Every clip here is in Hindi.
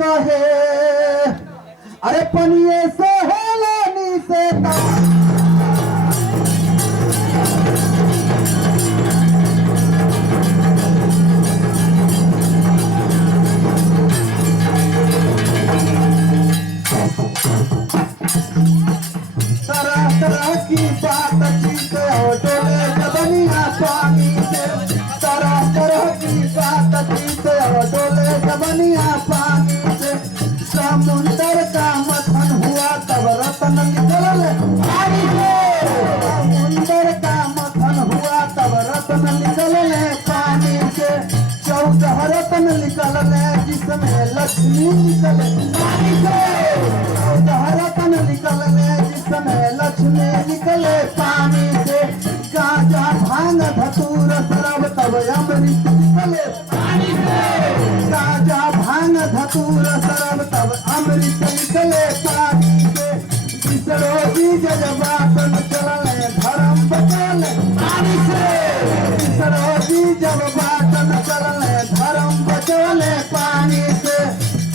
कहे अरे पनिए से हेलानी से तरह तरह की बात चीत डोले जबनिया पानी से तरह तरह की बात चीत डोले जबनिया पानी से समुंदर का मथन हुआ तब रतन निकल पानी से समुंदर का मथन हुआ तब रतन निकल पानी से 14 रतन निकल जिसमें लक्ष्मी निकल पानी से 14 रतन निकल जिसमें लक्ष्मी निकले पानी से गांजा भांग धतूर सरब तब अमृत निकले पानी से गांजा भांग धतूर सरब तब अमृत निकले पानी से बिसरो बीज जबातन चलने धर्म बचल पानी से बिसरो बीज जबातन चलने धर्म बचले पानी से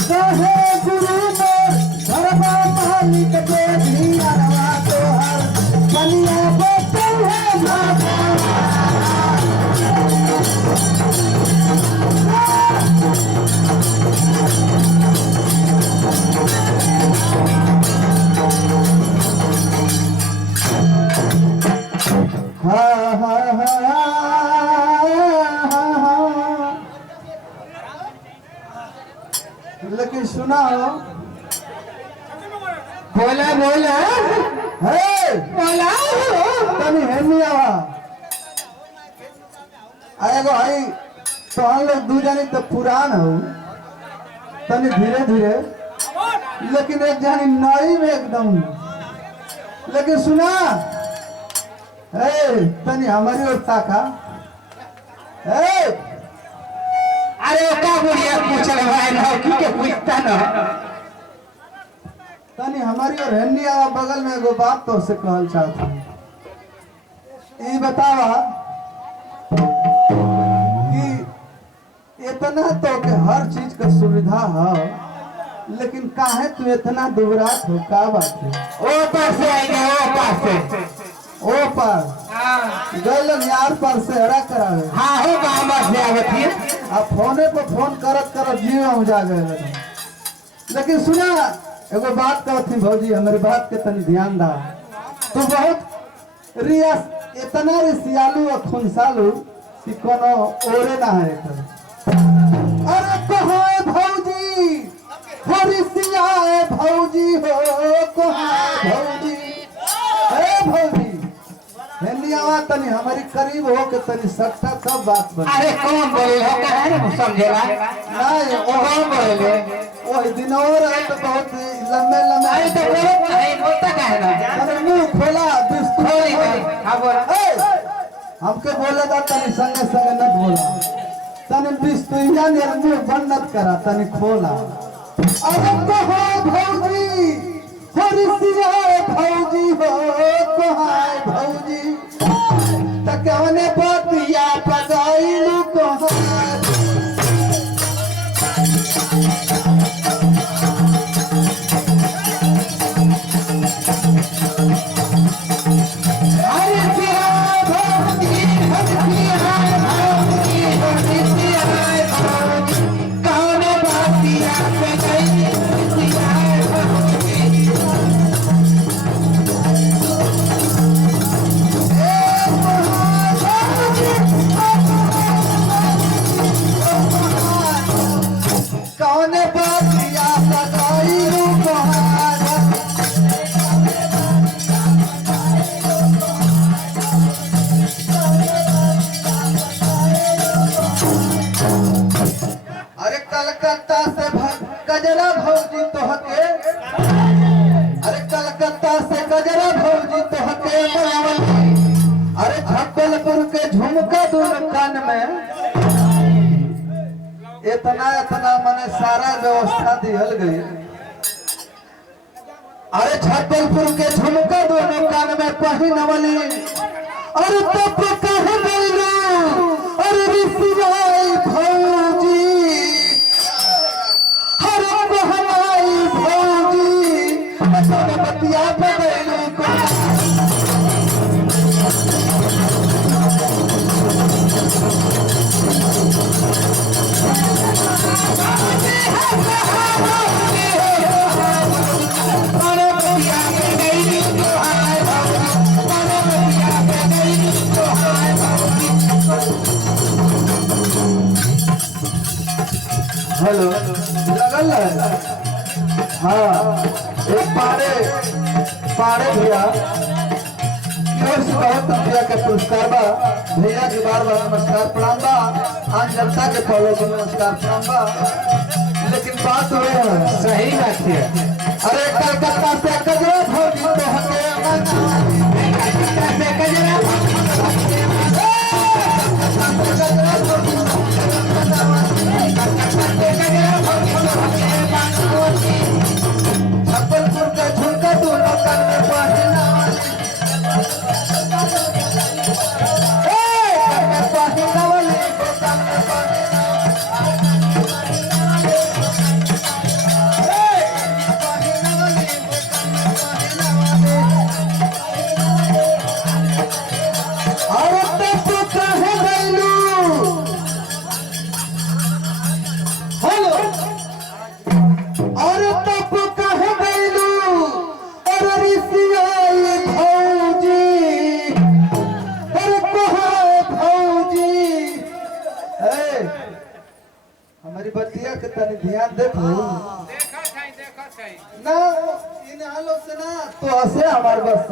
कहे गुरु मोर धर्म मालिक के धियानवा तोहर बनिया बचल है माता लेकिन सुना हो बोला बोला है बोला तनी हेनी आवा आएगो भाई तो हम लोग दू जानी तो पुरान हो तनी धीरे धीरे लेकिन एक जानी नई में एकदम लेकिन सुना है तनी हमारी ओर ताका है अरे का बुढ़िया पूछल भाई ना के पूछता ना तनी हमारी और हेनी आवा बगल में एगो बात तो से कहल चाहता हूँ ये बतावा कि इतना तो के हर चीज का सुविधा है लेकिन काहे तू इतना दुबरात हो का बात है ओ पास से आएगा ओ पास से ओ पार हां गैलन यार पार से हरा करावे हां हो गांव में से आवत है अब फोने पर फोन करत करत जीव हम जा गए लेकिन सुना एगो बात कहत थी भौजी हमारी बात के तनी ध्यान दा तू बहुत रियास इतना रिसियालू और खुनसालू कि कोनो ओरे ना है अरे कहाँ है भौजी हो रिसिया है भौजी हो कहाँ है भौजी ए भौजी हिंदी आवाज तनी हमारी करीब हो के तनी सट्टा सब बात बन अरे कौन बोले हो कहे ना समझेला नहीं ओ कौन बोले वो दिन और है तो बहुत लंबे लंबे अरे तो बोलो नहीं बोलता कहे ना अरे मुंह खोला खोली हां बोला हमके बोले था तनी संगे संगे न बोला तनी बिस्तुइया ने मुंह बंद न करा तनी खोला अरे कहाँ भौजी हरिसिया भौजी हो कहाँ भौजी तकने बतिया पगाइलू कहाँ गजरा भौजी तो हके अरे कलकत्ता से गजरा भौजी तो हके अरे जबलपुर के झुमका दोनों कान में इतना इतना मने सारा व्यवस्था दिहल गई अरे जबलपुर के झुमका दोनों कान में पहिनवली अरे तब कहे गईलू अरे रिसिया भौजी हर हेलो लगल है। हाँ एक पाड़े भैया बहुत रुपया के पुरस्कार बा। भैया के बार बार नमस्कार प्रणाम बा। आम जनता के फॉलो के नमस्कार प्रणाम बा। लेकिन बात हुए है सही बात है। अरे कलकत्ता से कजरा भौजी तो हटे छप्पनपुर का झुमका दोनों कान में पहना वाली हमारी बतिया के तनी ध्यान दे ना इन आलो से ना तो ऐसे हमारे बस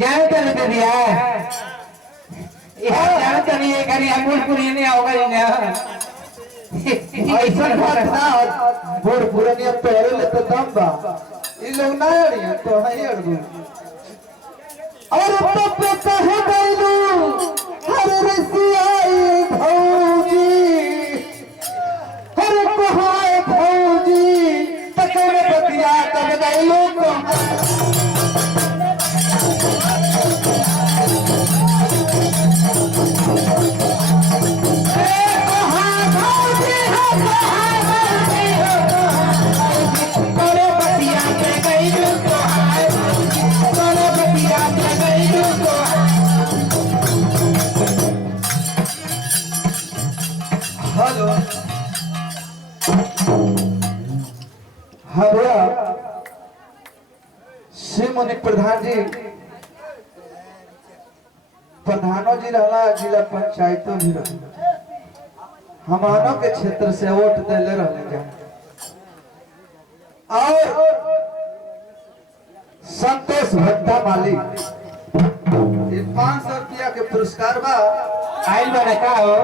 जाए तो दे दिया जाए तो नहीं करी अमूलपुरी नहीं होगा ऐसा बात ना बोर पुरानी तोरे ले तो दम बा इ लोग ना अड़ी तो है अड़बू और तब पे कहे गइलू हर रसियाई भौजी हर कोहाए भौजी तकरे बतिया तब गइलू को हेलो हरिया श्री मुनि प्रधान जी प्रधानो जी रहला जिला पंचायतों भी रहला हमारो के क्षेत्र से वोट देले रहले जा और संतोष भट्टा मालिक 500 रुपया के पुरस्कार बा आइल बने का हो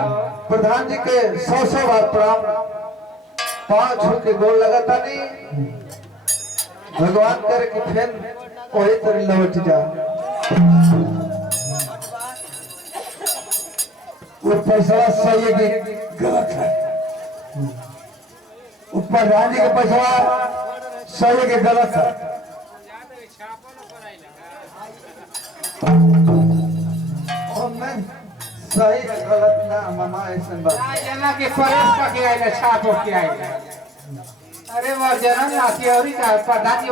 प्रधान जी के 100 बार प्रणाम 5 छू के गोल लगाता नहीं भगवान करे कि फिर वही तरह लौट जा वो पैसा सही है कि गलत है वो प्रधान जी के पैसा सही है कि गलत है सही गलत ना मामा ऐसा बात जना के फरेश का के आइला छाप हो के आइला अरे वो जना ना की औरी का प्रधान जी